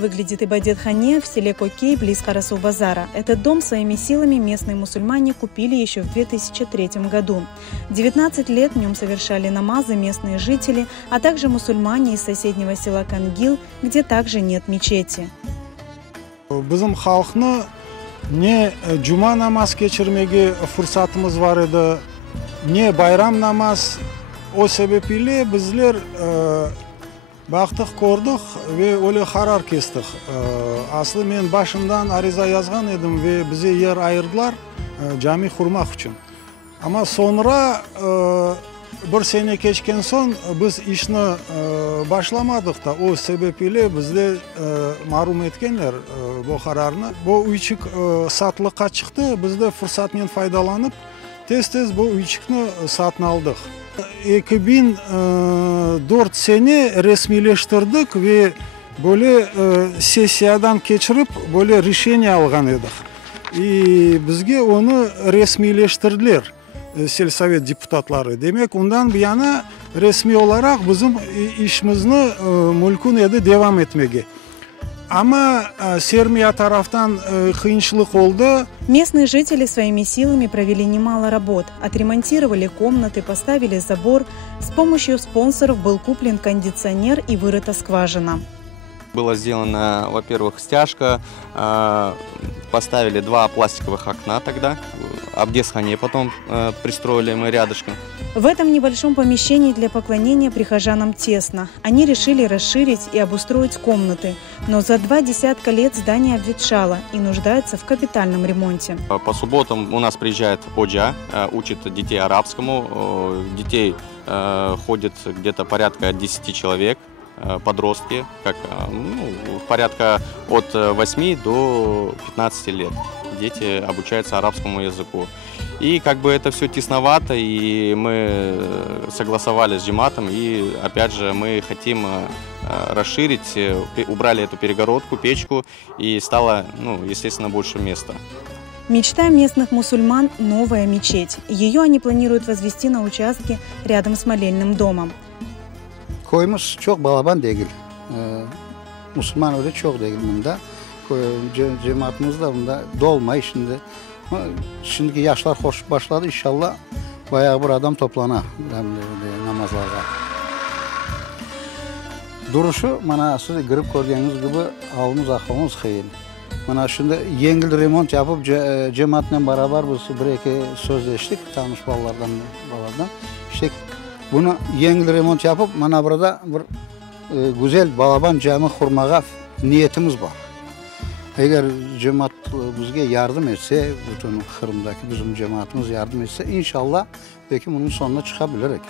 выглядит Ибадет-хане в селе Кокей, близко Расул-Базара. Этот дом своими силами местные мусульмане купили еще в 2003 году. 19 лет в нем совершали намазы местные жители, а также мусульмане из соседнего села Кангил, где также нет мечети. Bizim xalqni ne juma namoz kechirmege fursatimiz var edi, ne bayram namoz. O sebebiyle bizler baktık, gördük ve öyle karar kestik. Aslında ben başından ariza yazgan edim ve bize yer ayırdılar cami kurmak için. Ama sonra bir sene geçken son biz işini başlamadık da o sebebiyle bizde mahrum etkenler bu kararını. Bu uyçuk satılığa çıktı. Biz de fırsatından faydalanıp tez bu uyçukni satın aldık. 2004 sene resmileştirdik ve böyle sessiyadan geçirip böyle решение algan edik. Bizge onu resmileştirdiler sельсовет deputatları. Demek ondan bir yana resmi olarak bizim işimizni mümkün edi devam etmege. Ama Сермия taraftan кыйынчылык oldu. Местные жители своими силами провели немало работ. Отремонтировали комнаты, поставили забор. С помощью спонсоров был куплен кондиционер и вырыта скважина. Была сделана, во-первых, стяжка, поставили 2 пластиковых окна тогда, Абдес-хане потом пристроили мы рядышком. В этом небольшом помещении для поклонения прихожанам тесно. Они решили расширить и обустроить комнаты, но за 20 лет здание обветшало и нуждается в капитальном ремонте. По субботам у нас приезжает ходжа, учит детей арабскому, детей ходит где-то порядка 10 человек. Подростки, порядка от 8 до 15 лет. Дети обучаются арабскому языку. И это все тесновато, и мы согласовали с джематом, и опять же мы хотим расширить, убрали эту перегородку, печку, и стало, естественно, больше места. Мечта местных мусульман – новая мечеть. Ее они планируют возвести на участке рядом с молельным домом. Koyumuz çok balaban değil. Müslüman öyle çok değil bunda. Cemaatimiz de bunda dolmayı şimdi. Şimdiki yaşlar hoş başladı. İnşallah bayağı bir adam toplana namazlarda. Duruşu bana siz girip gördüğünüz gibi alımız aklımız xeyil. Bana şimdi yengil remont yapıp cemaatle beraber biz bir-iki sözleştik tanış balalardan. İşte bunu yengil remont yapıp bana burada bir güzel balaban cami kurmağa niyetimiz var. Eğer cemaat bizge yardım etse, bütün Kırım'daki bizim cemaatimiz yardım etse, inşallah belki bunun sonuna çıkabiliriz.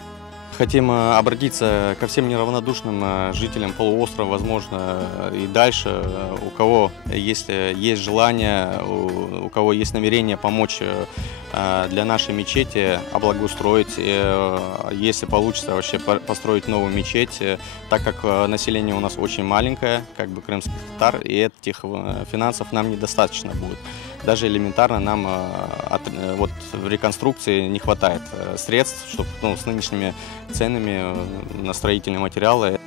Хотим обратиться ко всем неравнодушным жителям полуострова, возможно, и дальше, у кого если есть желание, у кого есть намерение помочь для нашей мечети облагоустроить, если получится вообще построить новую мечеть, так как население у нас очень маленькое, крымских татар, и этих финансов нам недостаточно будет. Даже элементарно нам в реконструкции не хватает средств, чтобы с нынешними ценами на строительные материалы